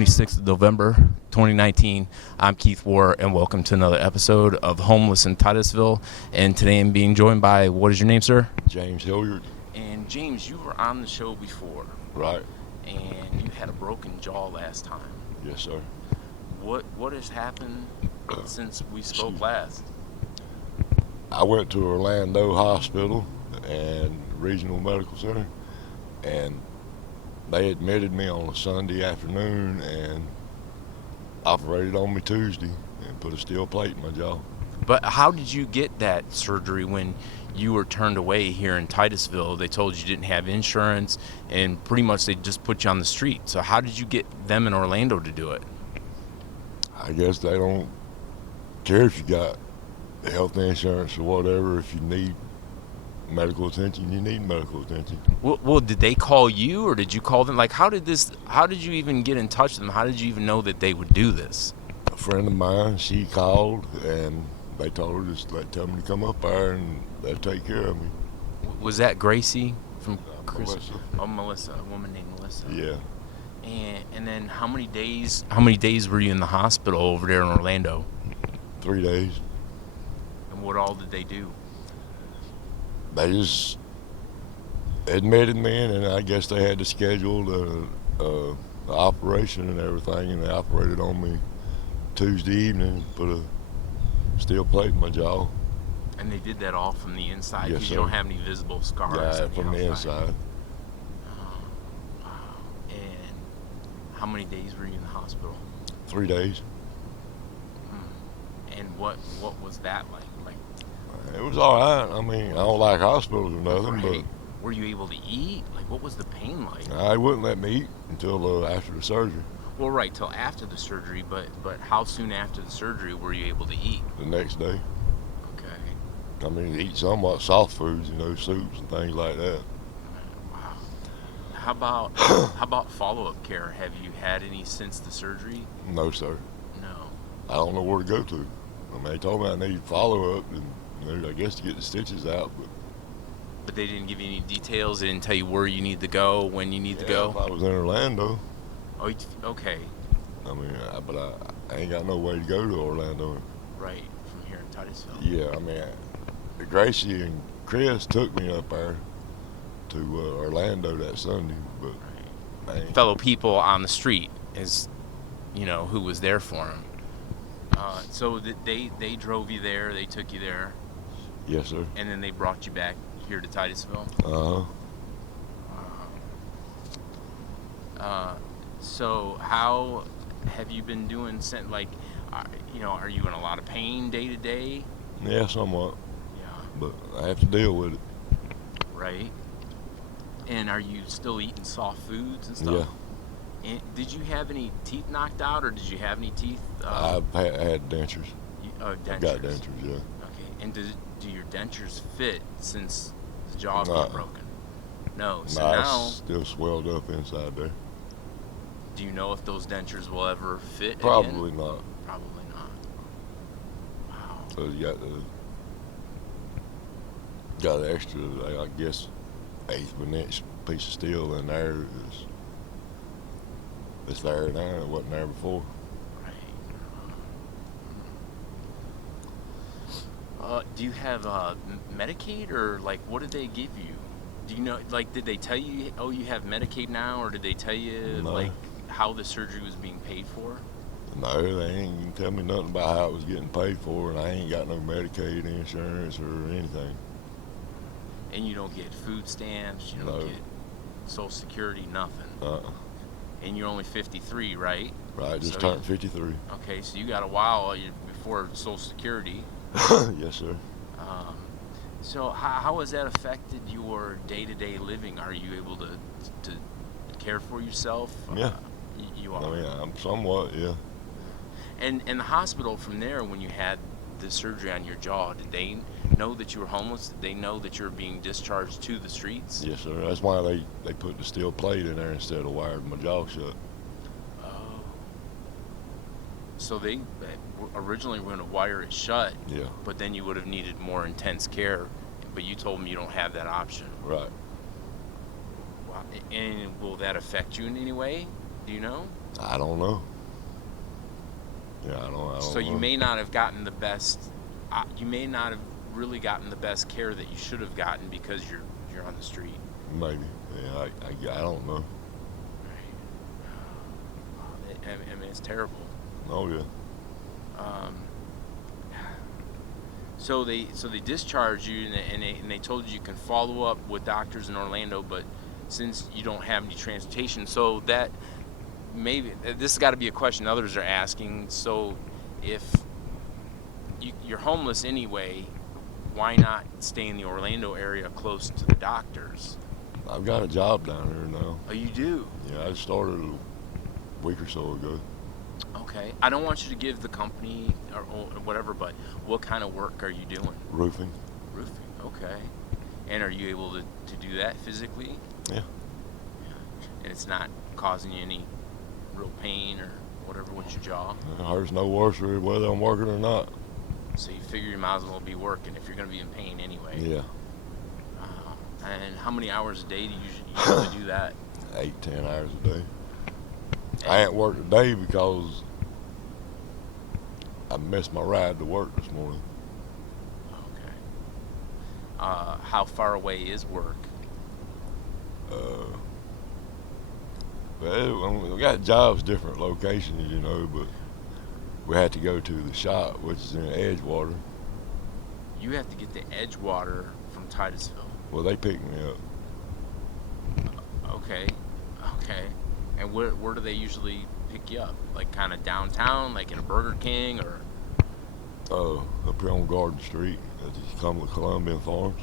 26th of November, 2019. I'm Keith Warr, and welcome to another episode of Homeless in Titusville. And today I'm being joined by, what is your name, sir? James Hilliard. And James, you were on the show before. Right. And you had a broken jaw last time. Yes, sir. What has happened since we spoke last? I went to Orlando Hospital and Regional Medical Center, and they admitted me on a Sunday afternoon and operated on me Tuesday and put a steel plate in my jaw. But how did you get that surgery when you were turned away here in Titusville? They told you didn't have insurance, and pretty much they just put you on the street. So how did you get them in Orlando to do it? I guess they don't care if you got health insurance or whatever. If you need medical attention, you need medical attention. Well, did they call you, or did you call them? Like, how did you even get in touch with them? How did you even know that they would do this? A friend of mine, she called, and they told her just tell me to come up there and they'll take care of me. Was that Gracie from Melissa. Oh, Melissa, a woman named Melissa. Yeah. And then how many days were you in the hospital over there in Orlando? 3 days. And what all did they do? They just admitted me in, and I guess they had to schedule the operation and everything, and they operated on me Tuesday evening, put a steel plate in my jaw. And they did that all from the inside, because Yes, you sir. don't have any visible scars. Yeah, on from the outside. inside. Oh, wow. And how many days were you in the hospital? 3 days. And what was that like? It was all right. I mean, I don't like hospitals or nothing, Right. Were you able to eat? Like, what was the pain like? but they wouldn't let me eat until after the surgery. Well, right, till after the surgery, but how soon after the surgery were you able to eat? The next day. Okay. I mean, eat somewhat soft foods, soups and things like that. Wow. How about follow-up care? Have you had any since the surgery? No, sir. No. I don't know where to go to. I mean, they told me I need follow-up, and I guess to get the stitches out, But they didn't give you any details. They didn't tell you where you need to go, when you need to if go. I was in Orlando, Oh, okay. I mean, but I ain't got no way to go to Orlando. Right, from here in Titusville. Yeah, I mean, Gracie and Chris took me up there to Orlando that Sunday, but Right. I ain't. Fellow people on the street is, who was there for him. So they drove you there. They took you there. Yes, sir. And then they brought you back here to Titusville. So how have you been doing? Are you in a lot of pain day to day? Yeah, somewhat, Yeah. but I have to deal with it. Right. And are you still eating soft foods and stuff? Yeah. And did you have any teeth knocked out, or did you have any teeth? I've had dentures. Dentures. I've got dentures, yeah. Okay. And do your dentures fit since the jaw's Nah. been broken? No. So Nah, now, it's still swelled up inside there. do you know if those dentures will ever fit again? Probably not. Probably not. Wow. So you got the extra, I guess, 1/8 of an inch piece of steel in there. It's there now. It wasn't there before. Right. Do you have Medicaid, or what did they give you? Do you know? Did they tell you, oh, you have Medicaid now, or did they tell you No. how the surgery was being paid for? No, they ain't gonna tell me nothing about how it was getting paid for, and I ain't got no Medicaid insurance or anything. And you don't get food stamps. You don't No. get Social Security, nothing. And you're only 53, right? Right, just So turned 53. Okay, so you got a while before Social Security. Yes, sir. So how has that affected your day-to-day living? Are you able to care for yourself? Yeah. You are. I mean, I'm somewhat, yeah. And the hospital from there, when you had the surgery on your jaw, did they know that you were homeless? Did they know that you were being discharged to the streets? Yes, sir. That's why they put the steel plate in there instead of wiring my jaw shut. Oh. So they originally were going to wire it shut, Yeah. but then you would have needed more intense care. But you told them you don't have that option. Right. Wow. And will that affect you in any way? Do you know? I don't know. Yeah, I don't So you know. may not have gotten the best. You may not have really gotten the best care that you should have gotten because you're on the street. Maybe. Yeah, I don't know. Right. I mean, it's terrible. Oh yeah. Um, so they discharged you, and they told you can follow up with doctors in Orlando, but since you don't have any transportation, so that maybe this has got to be a question others are asking. So if you're homeless anyway, why not stay in the Orlando area close to the doctors? I've got a job down there now. Oh, you do? Yeah, I started a week or so ago. Okay. I don't want you to give the company or whatever, but what kind of work are you doing? Roofing. Roofing. Okay. And are you able to do that physically? Yeah. And it's not causing you any real pain or whatever with your jaw? It hurts no worse whether I'm working or not. So you figure you might as well be working if you're going to be in pain anyway. Yeah. And how many hours a day do you usually do that? 8-10 hours a day. I ain't worked today because I missed my ride to work this morning. Okay. How far away is work? Well, we got jobs different locations, you know, but we had to go to the shop, which is in Edgewater. You have to get to Edgewater from Titusville. Well, they picked me up. Okay. And where do they usually pick you up? Like kind of downtown, like in a Burger King, or? Up here on Garden Street at the Columbian Farms.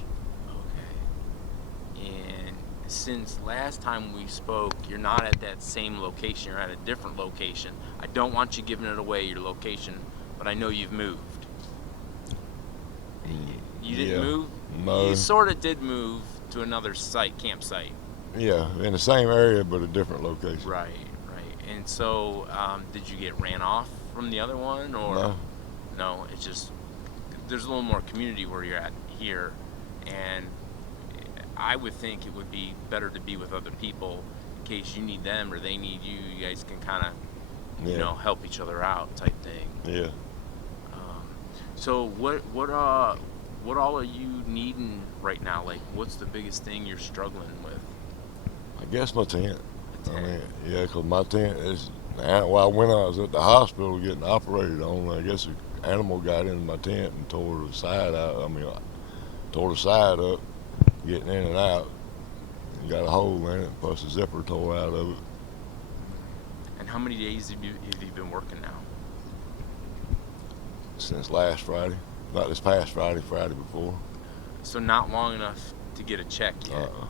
Okay. And since last time we spoke, you're not at that same location. You're at a different location. I don't want you giving it away, your location, but I know you've moved. You didn't move? No. You sort of did move to another campsite. Yeah, in the same area, but a different location. Right. And so, did you get ran off from the other one, or? No. No, it's just there's a little more community where you're at here, and I would think it would be better to be with other people in case you need them or they need you. You guys can kind of, help each other out type thing. Yeah. So what all are you needing right now? Like, what's the biggest thing you're struggling with? I guess my tent. The tent. I mean, yeah, because my tent is. Well, when I was at the hospital getting operated on, I guess an animal got into my tent and tore the side out. Tore the side up, getting in and out, and got a hole in it. Plus the zipper tore out of it. And how many days have you been working now? Since last Friday, not this past Friday, Friday before. So not long enough to get a check yet. Uh-uh.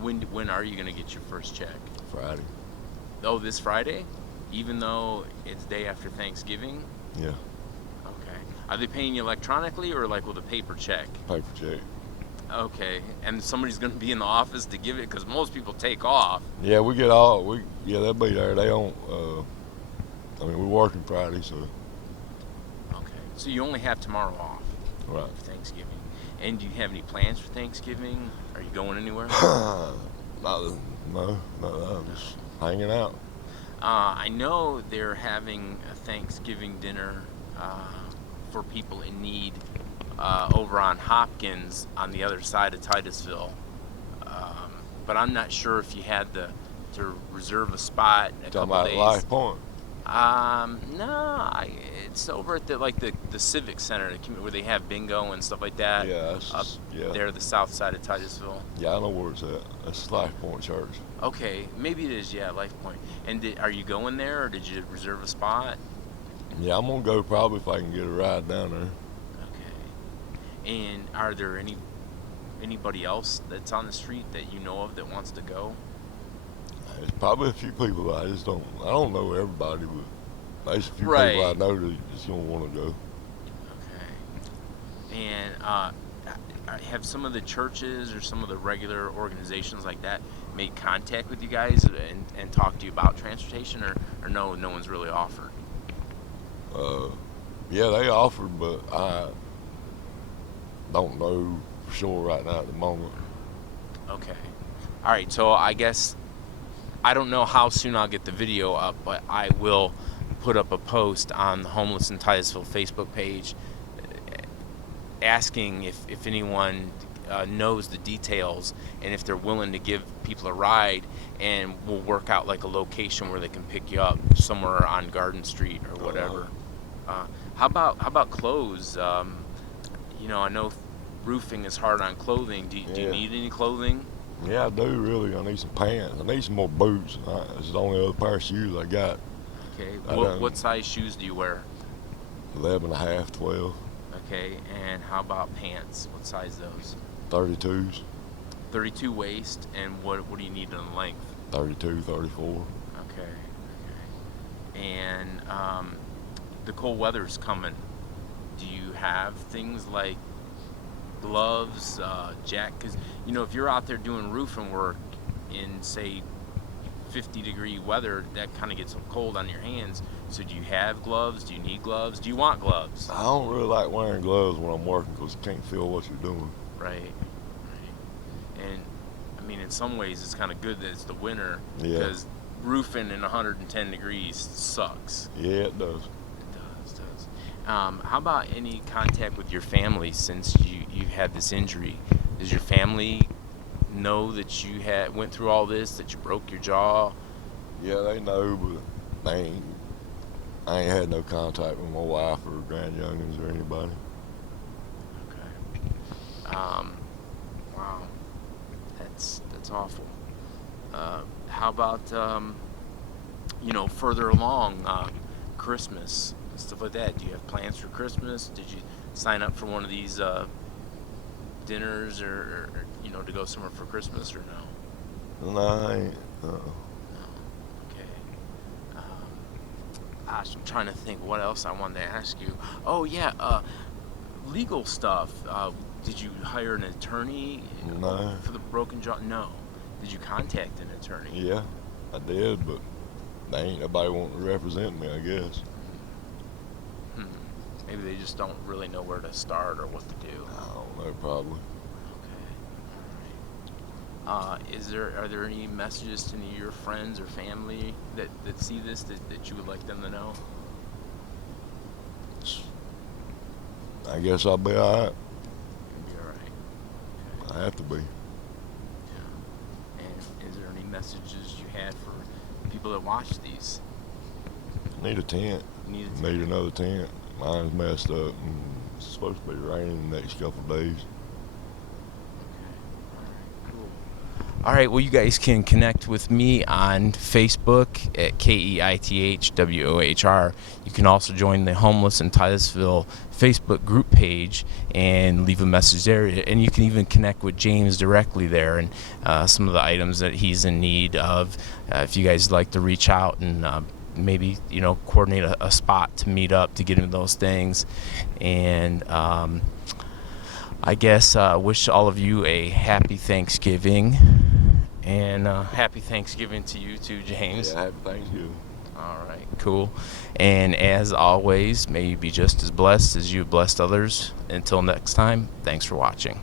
When are you gonna get your first check? Friday. Oh, this Friday? Even though it's day after Thanksgiving? Yeah. Okay. Are they paying you electronically or like with a paper check? Paper check. Okay. And somebody's gonna be in the office to give it because most people take off. Yeah, they'll be there. They don't. We're working Friday, so. Okay. So you only have tomorrow off. Right. For Thanksgiving. And do you have any plans for Thanksgiving? Are you going anywhere? No, I'm just hanging out. I know they're having a Thanksgiving dinner for people in need over on Hopkins on the other side of Titusville. But I'm not sure if you had to reserve a spot a couple Talking days. about Life Point. No, it's over at the Civic Center where they have bingo and stuff like that. Yeah, There, the south side of Titusville. Yeah, I know where it's at. That's Life Point Church. Okay, maybe it is. Yeah, Life Point. And are you going there, or did you reserve a spot? Yeah, I'm gonna go probably if I can get a ride down there. Okay. And are there anybody else that's on the street that you know of that wants to go? There's probably a few people. I don't know everybody, but there's a few people I know that just gonna want to go. Okay. And have some of the churches or some of the regular organizations like that made contact with you guys and talked to you about transportation, or no one's really offered? Yeah, they offered, but I don't know for sure right now at the moment. Okay. All right. So I guess I don't know how soon I'll get the video up, but I will put up a post on the Homeless in Titusville Facebook page asking if anyone knows the details and if they're willing to give people a ride, and we'll work out like a location where they can pick you up somewhere on Garden Street or whatever. How about clothes? You know, I know roofing is hard on clothing. Do you need any clothing? Yeah, I do really. I need some pants. I need some more boots. This is the only other pair of shoes I got. Okay. What size shoes do you wear? 11 and a half, 12. Okay. And how about pants? What size those? 32s. 32 waist. And what do you need in length? 32, 34. Okay. And the cold weather's coming. Do you have things like gloves, jacket? Because, you know, if you're out there doing roofing work in, say, 50-degree weather, that kind of gets cold on your hands. So do you have gloves? Do you need gloves? Do you want gloves? I don't really like wearing gloves when I'm working because you can't feel what you're doing. Right. And, I mean, in some ways, it's kind of good that it's the winter. Yeah. Because roofing in 110 degrees sucks. Yeah, it does. How about any contact with your family since you had this injury? Does your family know that you went through all this, that you broke your jaw? Yeah, they know, but I ain't had no contact with my wife or grandyoungins or anybody. Okay. Wow. That's awful. How about you know, further along, Christmas? Stuff like that. Do you have plans for Christmas? Did you sign up for one of these dinners or you know, to go somewhere for Christmas or no? No, I ain't. No. Okay. Gosh, I'm trying to think what else I wanted to ask you. Oh yeah, legal stuff. Did you hire an attorney No. for the broken jaw? No. Did you contact an attorney? Yeah, I did, but they ain't nobody wanting to represent me, I guess. Maybe they just don't really know where to start or what to do. I don't know, probably. Okay. All right. Are there any messages to any of your friends or family that see this that you would like them to know? I guess I'll be all right. You'll be all right. Okay. I have to be. Yeah. And is there any messages you had for people that watch these? Need a tent. Need another tent. Mine's messed up and it's supposed to be raining the next couple of days. All right, well, you guys can connect with me on Facebook at KEITHWOHR. You can also join the Homeless in Titusville Facebook group page and leave a message there. And you can even connect with James directly there and some of the items that he's in need of. If you guys like to reach out and maybe, you know, coordinate a spot to meet up to get into those things. And I guess wish all of you a happy Thanksgiving, and happy Thanksgiving to you too, James. Yeah, happy Thanksgiving. All right, cool. And as always, may you be just as blessed as you have blessed others. Until next time, thanks for watching.